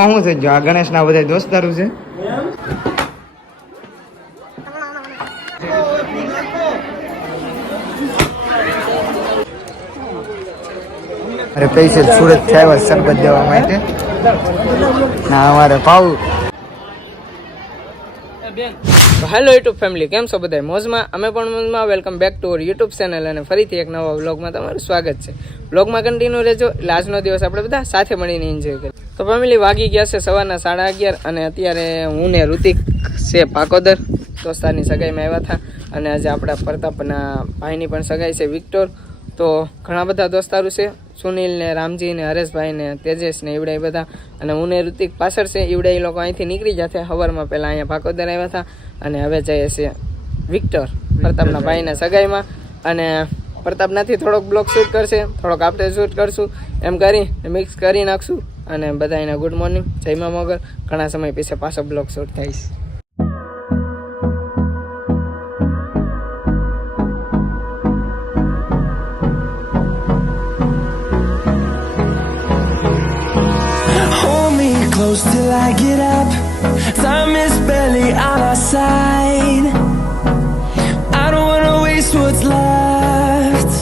શું છે જો આ ગણેશ ના બધા દોસ્તારું છે. અરે પૈસે સુરત થી આવ્યા શરબત દેવા માટે ના અમારે પાવ. હેલો યુટ્યુબ ફેમિલી, કેમ છો બધા? મોજમાં? અમે પણ મોજમાં. Welcome back to our YouTube channel અને ફરીથી એક નવા વ્લોગમાં તમારું સ્વાગત છે. વ્લોગમાં કન્ટિન્યુ રહેજો એટલે આજનો દિવસ આપણે બધા સાથે મળીને એન્જોય કરીએ. તો ફેમિલી, વાગી ગયા છે સવારના 11:30 અને અત્યારે હું ને ઋતિક છે પાકોદર દોસ્તારની સગાઈમાં આવ્યા હતા. અને આજે આપણા પ્રતાપના ભાઈની પણ સગાઈ છે, વિક્ટર. તો ઘણા બધા દોસ્તારો છે, સુનિલ ને રામજી ને હરેશભાઈ ને તેજસ ને ઈવડે બધા. અને હું ને ઋતિક પાછળ છે. ઈવડે એ લોકો અહીંથી નીકળી જશે સવારમાં, પહેલાં અહીંયા ભાકોદર આવ્યા હતા અને હવે જઈએ છીએ વિક્ટર પ્રતાપના ભાઈના સગાઈમાં. અને પ્રતાપનાથી થોડોક બ્લોગ શૂટ કરશે, થોડોક આપણે શૂટ કરશું, એમ કરી મિક્સ કરી નાખશું. અને બધા એને ગુડ મોર્નિંગ, જયમાં મગર. ઘણા સમય પછી પાછો બ્લોગ શૂટ થઈશ. Close till I get up. Time is barely on our side. I don't wanna waste what's left.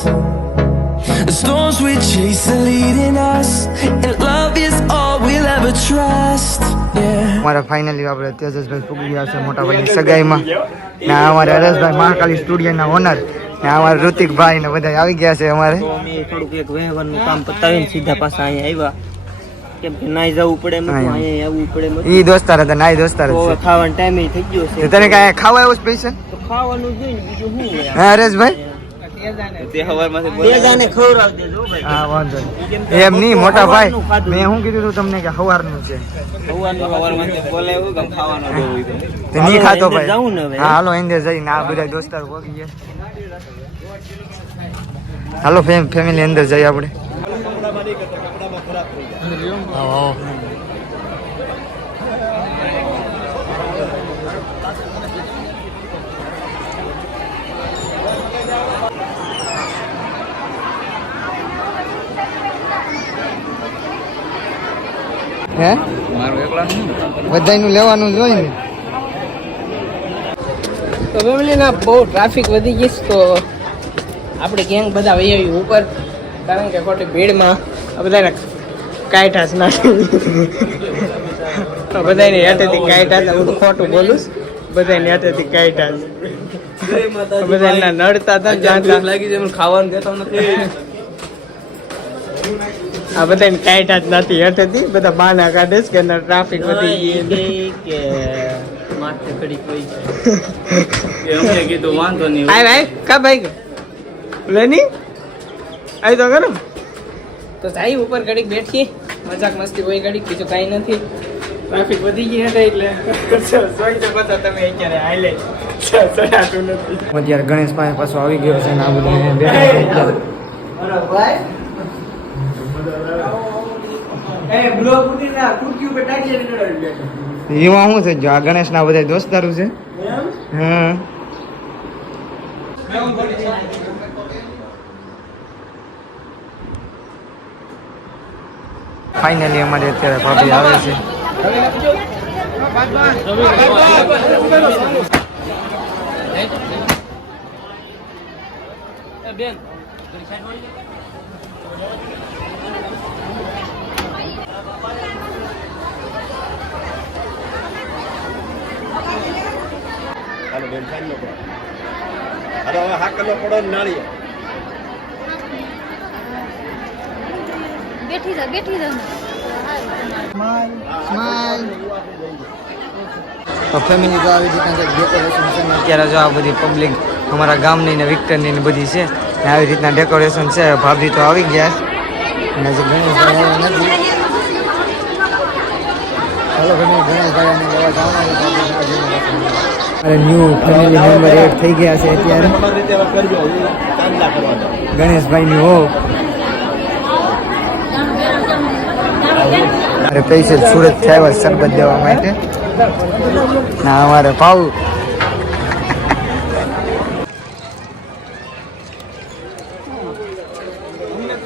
The storms we chase are leading us, and love is all we'll ever trust. Yeah. અમારા finally આપણે તેજસભાઈ પૂગી ગયા છે મોટા ભાઈની સગાઈમાં. ને અમારે Hareshbhai Mahakali સ્ટુડિયોના honour ને અમારા ઋતિકભાઈ ને બધા આવી ગયા છે. અમારે તો અમે થોડુંક એક વહેવાનું કામ પતાવીને સીધા પાછા અહીંયા આવ્યા. કેમ કે નાઈ જવું પડે એમ હતું, અહીંયા આવવું પડે એમ હતું. ઈ દોસ્તાર હતા, નાઈ દોસ્તાર તો હવે છે. ખાવાનો ટાઈમ થઈ ગયો છે. તને કાંઈ ખાવા આવ્યો સ્પેશિયલ? તો ખાવાનું જોઈએ ને, બીજું શું હોય? હા હરેશભાઈ, તે હવારમાંથી ખવડાવી દેજો ભાઈ. હા વાંધો નહીં. એમ નહીં મોટા ભાઈ, મેં શું કીધું હતું તમને કે સવારનું છે. હવારમાંથી બોલાવ્યું કે ખાવાનું દેવું હોય તો. તે નહીં ખાતો ભાઈ. જાવું ને હવે. હા હાલો અંદર જઈને આ બધા દોસ્તાર પગી ગયા. હાલો ફેમિલી અંદર જઈએ આપણે. હે બધાયનું લેવાનું જોઈએ ને. તો ફેમિલીના બહુ ટ્રાફિક વધી ગઈ છે, તો આપણે ગેંગ બધા વહી આવી ઉપર, કારણ કે ખોટી ભીડમાં આ બધાને કાઢ્યા છે નાખી. તો બધાને હેઠેથી કાઢ્યા હતા, હું તો ખોટું બોલું છું. બધાને હેઠેથી કાઢ્યા છે, બધાને નડતા હતા, જાણતા લાગી જાય ખાવાનું દેતા નથી. આ બધાને કાઢ્યા જ નથી હેઠેથી, બધા બહાના કાઢે છે કે ટ્રાફિક વધી ગઈ કે માથે ઘડી કોઈ છે. કીધું વાંધો નહીં, આય ભાઈ કા ભાઈ લેની આય તો કરો. તો જાય ઉપર ઘડીક બેઠી, મજાક મસ્તી હોય ઘડીક, બીજું કાંઈ નથી. ટ્રાફિક વધી ગઈ હતી એટલે જોઈ શકો છો તમે અત્યારે હાલે ચડાતું નથી. અત્યારે ગણેશ પાસે પાછો આવી ગયો છે ને આ બધું બેઠા છે અત્યારે. એમાં શું છે જો આ ગણેશ ના બધા દોસ્તારું છે. હા ફાઇનલી અમારે અત્યારે ભાભી આવે છે. બેઠી જા તો ફેમિલી તો આવી રીતના ડેકોરેશન છે ને અત્યારે જો આ બધી પબ્લિક અમારા ગામની ને વિક્ટરની ને બધી છે ને આવી રીતના ડેકોરેશન છે. ભાભી તો આવી ગયા અને હજી ગણેશભાઈ આવ્યા નથી. ચાલો ગણેશભાઈ લેવા જવાના. અરે ન્યૂ ફેમિલી મેમ્બર એડ થઈ ગયા છે અત્યારે ગણેશભાઈની હો. અરે પૈસે સુરત થી આવ્યા શરબત દેવા માટે ના અમારે પાવ.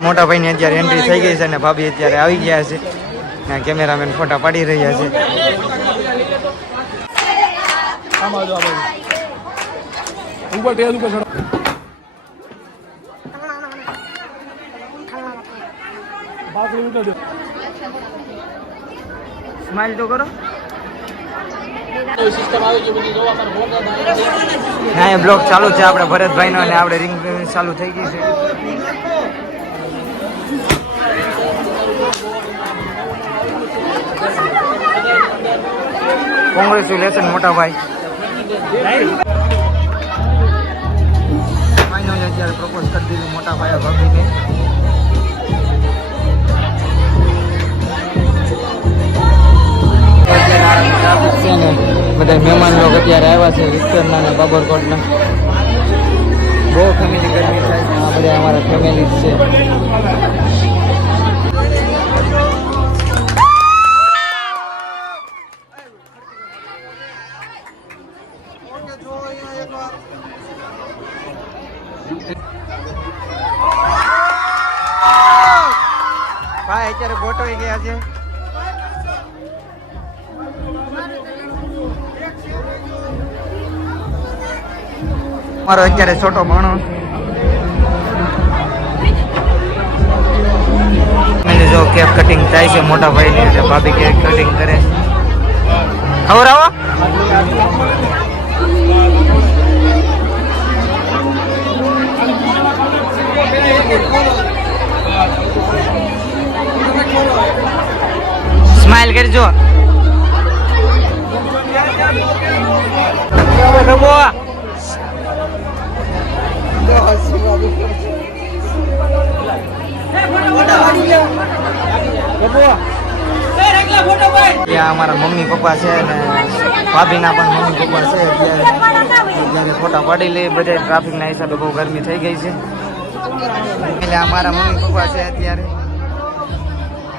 મોટા ભાઈની અત્યારે એન્ટ્રી થઈ ગઈ છે અને ભાભી અત્યારે આવી ગયા છે. ને કેમેરામેન ફોટા પાડી રહ્યા છે. સ્માઈલ તો કરો. હા, એ બ્લોગ ચાલુ છે આપણે ભરતભાઈનો અને આપણે રિંગ ચાલુ થઈ ગઈ છે. કોંગ્રેચ્યુલેશન મોટા ભાઈ. ફાઇનલી અત્યારે પ્રપોઝ કરી દીધું મોટા ભાઈ ભાભીને. બધા મહેમાન લોકો અત્યારે આવ્યા છે વિસ્તારના અને બાબરકોટના. બહુ ફેમિલી ગરમી થાય છે. આ બધા અમારા ફેમિલી જ છે. ભાઈ અત્યારે ગોઠવાઈ ગયા છે. મારો અત્યારે છોટો ભણો જો કેક કટિંગ થાય છે મોટા ભાઈ ની રીતે. ભાભી કેક કટિંગ કરે. ખબર આવો સ્માઈલ કરજો. ત્યાં અમારા મમ્મી પપ્પા છે ને ભાભીના પણ મમ્મી પપ્પા છે. અત્યારે ફોટા પાડી લઈએ. બધા ટ્રાફિકના હિસાબે બહુ ગરમી થઈ ગઈ છે એટલે અમારા મમ્મી પપ્પા છે અત્યારે.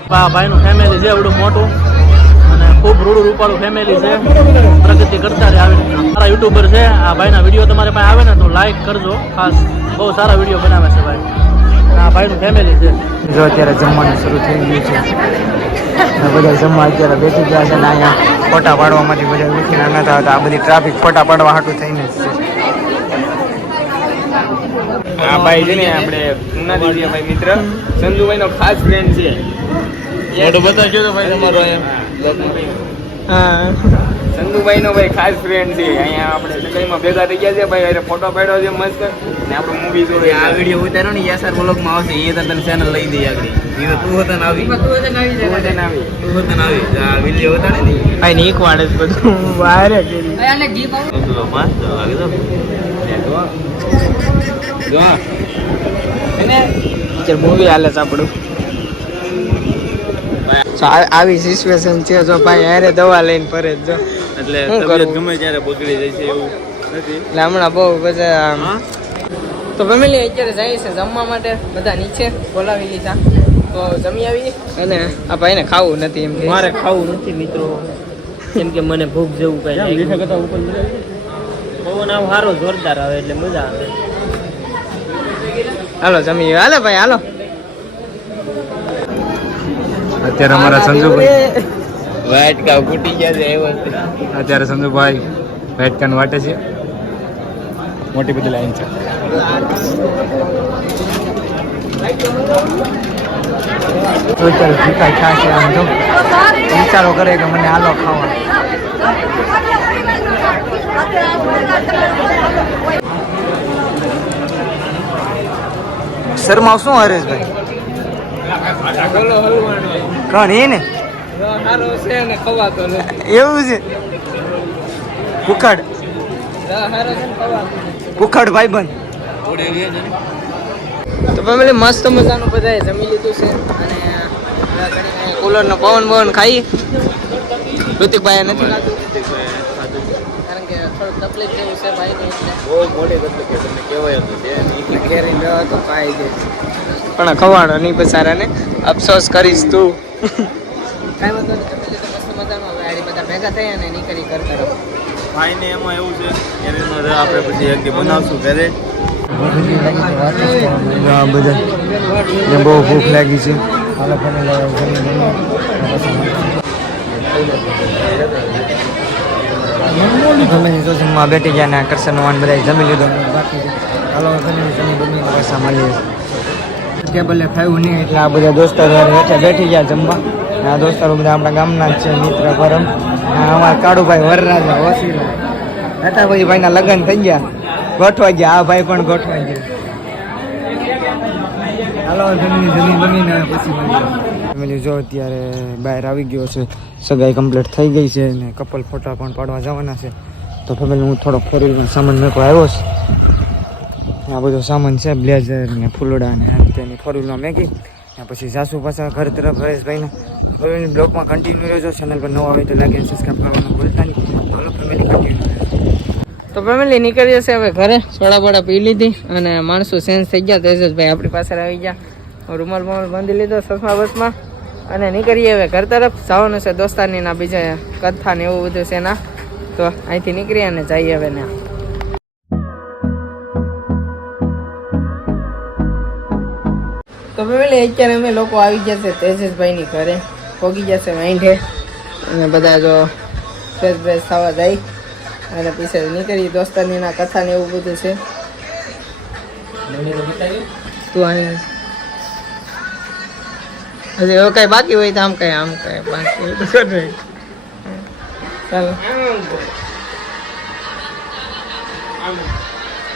ભાઈનું ફેમિલી છે એવડું મોટું અને ખૂબ રૂડું રૂપાળું ફેમિલી છે. પ્રગતિ કરતા રહે આવી રીતના. મારા યુટ્યુબર છે. આ ભાઈના વિડીયો તમારે પાસે આવે ને તો લાઈક કરજો. ખાસ બહુ સારા વિડીયો બનાવે છે ભાઈ. આ ભાઈનું ફેમિલી છે. જો અત્યારે જમવાનું શરૂ થઈ ગયું છે. બધા જમવા અત્યારે બેસી ગયા છે ને અહીંયા ફોટા પાડવામાંથી બધા ઉઠીને નતા આવતા. આ બધી ટ્રાફિક ફોટા પાડવા હાટું થઈને જ છે. આ ભાઈ છે ને આપણે ઉનાદી ભાઈ મિત્ર સંજુભાઈ નો ખાસ ફ્રેન્ડ છે. મોટો બતાવજો તો ભાઈ તમારો હા સંજુભાઈ નો ભાઈ ખાસ ફ્રેન્ડ છે. અહીંયા આપણે સગાઈમાં ભેગા થઈ ગયા છે ભાઈ. અરે ફોટો પાડ્યો છે મસ્ત ને આપણે મૂવી જોઈ. આ વિડીયો ઉતાર્યો ને યાસર વ્લોગમાં આવશે. એ તો તને ચેનલ લઈ દઈ આગળ. એ તું હોતન આવી આ વિડીયો ઉતારે ને ભાઈ ને એક વાડે બધું બહાર કરી આને ગીપ આવો મસ્ત લાગે તો જો એને ચલ મૂવી હાલે છે આપણું. આવી સિચ્યુએશન છે જો ભાઈ અરે દવા લઈને ફરે જો એટલે તબિયત ગમે ત્યારે બગડી જાય છે એવું નથી. એટલે હમણાં બહુ બધા તો ફેમિલી અત્યારે જાય છે જમવા માટે. બધા નીચે બોલાવી લીધા તો જમી આવી. અને આ ભાઈને ખાવું નથી એમ. મારે ખાવું નથી મિત્રો કેમ કે મને ભૂખ જેવું કઈ પવન આવ સારો જોરદાર આવે એટલે મજા આવે. હાલો જમી હાલે ભાઈ હાલો. અત્યારે અમારા સંજુભાઈ વાટકા ફૂટી ગયા છે એવો. અત્યારે સંજુભાઈ વાટકાન વાટે છે. મોટી બધી લાઈન છે. વિચારો કરે કે મને હાલો ખાવા. શર્મા શું હરેશભાઈ કોણ એ ને સારો છે ને ખવાતો નથી એવું છે. ભૂખડ સારો છે ને ખવાતો. ભૂખડ ભાઈબંધ. તો ફેમિલી મસ્ત મજાનું બધાએ જમી લીધું છે અને કુલરનો પવન ખાઈ. ઋતિકભાઈ નથી ખાતું કારણ કે થોડુંક તકલીફ જેવું છે ભાઈને એટલે બહુ મોટી તકલીફ છે. તમને કહેવાય એટલે ઘેરી રહ્યો તો ખાઈ જાય પણ ખવાડો નહીં બચારાને. અફસોસ કરીશ તું. કાંઈ વાંધો નહીં. મસ્ત મજામાં ગાડી બધા ભેગા થઈ અને નીકળી કરતા રહો. ભાઈને એમાં એવું છે એની આપણે પછી એક બનાવશું ઘરે. બધા બહુ ભૂખ લાગી છે. હાલો ફેમિલી જમીન તો જમવા બેઠી ગયા ને કરશન વાન બધા જમી લીધો બાકી હાલો ફેમિલી જમી પૈસા મળીએ ટેબલે ખાયું નહીં એટલે આ બધા દોસ્તારો હેઠે બેઠી ગયા જમવા આ દોસ્તારો બધા આપણા ગામના જ છે મિત્ર પરમ અમારા કાળુભાઈ વરરાજા વસીલા હતા પછી ભાઈના લગ્ન થઈ ગયા ગોઠવા ગયા આ ભાઈ પણ ગોઠવા ગયા હાલો જમીન બમીને પછી ફેમિલી જો અત્યારે બહાર આવી ગયો છે સગાઈ કમ્પ્લીટ થઈ ગઈ છે ને કપલ ફોટા પણ પાડવા જવાના છે તો ફેમિલી હું થોડોક ફોરવ્હીલનો સામાન મેકો આવ્યો છે આ બધો સામાન છે બ્લેઝર ને ફૂલડા ને તેની ફોરવ્હીલમાં મેકી ને પછી જાસુ પાછા ઘર તરફ હરેશભાઈના ફેમિલી બ્લોગમાં કન્ટિન્યુ રહેજો ચેનલ પર નવા આવે તો લાગે સબસ્ક્રાઈબ કરવાનું ભૂલતા નહીં હાલો ફેમિલી કન્ટિન્યુ તો ફેમિલી નીકળી જશે હવે ઘરે સોડા બોડા પી લીધી અને માણસો ચેન્જ થઈ ગયા તેજસભાઈ આપણી પાસે આવી ગયા રૂમાલ બાંધી લીધો સસમા બસમાં અને નીકળીએ હવે ઘર તરફ જવાનું છે દોસ્તારની ના બીજા કથા ને એવું બધું છે ના તો અહીંથી નીકળીએ અને જઈએ હવે ને તો ફેમિલી અત્યારે અમે લોકો આવી ગયા છે તેજસભાઈની ઘરે પહોંચી જશે વાંઢે અને બધા જો ફ્રેશ ફ્રેશ થવા જાય અને પછી નીકળી દોસ્તારની ના કથા ને એવું બધું છે તું અહીં હજી હવે કઈ બાકી હોય તો આમ કઈ બાકી હોય તો કરે ચાલો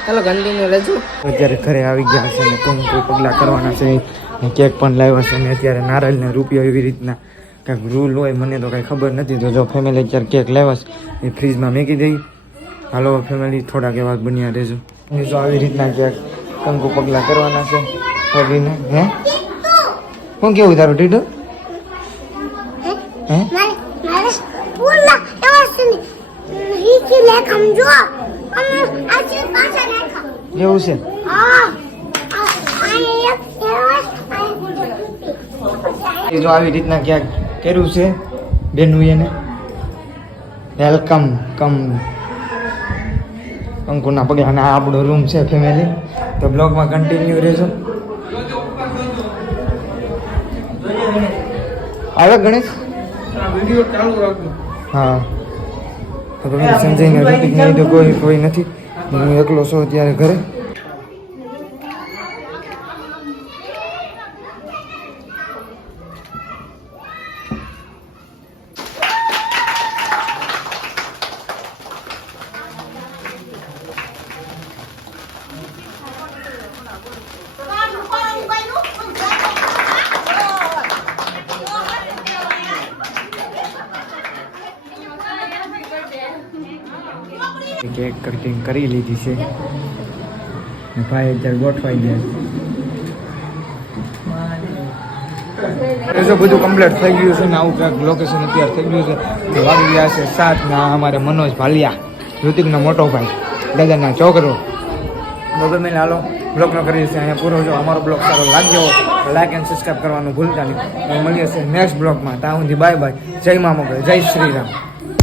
ચાલો કન્ટિન્યુ રહેજો અત્યારે ઘરે આવી ગયા છે ને કંકુ પગલાં કરવાના છે ને કેક પણ લાવ્યા છે ને અત્યારે નારિયેળ ને રૂપિયો એવી રીતના કાંઈક રૂલ હોય મને તો કાંઈ ખબર નથી તો જો ફેમિલી અત્યારે કેક લાવ્યા છે એ ફ્રીજમાં મૂકી દઈ હાલો ફેમિલી થોડાક એવા બન્યા રહેજો જો આવી રીતના કેક કંકુ પગલાં કરવાના છે પગીને હે શું કેવું તારું ટીટુ હે એવું છે એ જો આવી રીતના ક્યાંક કર્યું છે બેનું એને વેલકમ કમ અંકુના પગલા અને આ આપણો રૂમ છે ફેમિલી તો બ્લોગમાં કન્ટિન્યુ રહેજો આવે ગણેશ વિડીયો ચાલુ રાખજો હા તો તમે સંજયને ટોપિક નહીં તો કોઈ નથી હું એકલો છું અત્યારે ઘરે કેક કટિંગ કરી લીધી છે ને ભાઈ અત્યારે ગોઠવાઈ ગયા જો બધું કમ્પ્લીટ થઈ ગયું છે ને આવું ક્યાંક લોકેશન અત્યારે થઈ ગયું છે વાગી ગયા છે 7 ના અમારે મનોજ ભાલિયા ઋતિકનો મોટો ભાઈ દાદાના છોકરો બરોબર મેં હાલો બ્લોગ ન કરી છે અહીંયા પૂરો જો અમારો બ્લોગ સારો લાગ્યો લાઈક એન્ડ સબસ્ક્રાઈબ કરવાનું ભૂલતા નહીં મળીએ છે નેક્સ્ટ બ્લોગમાં ત્યાં સુધી બાય બાય જય મા મોગલ જય શ્રી રામ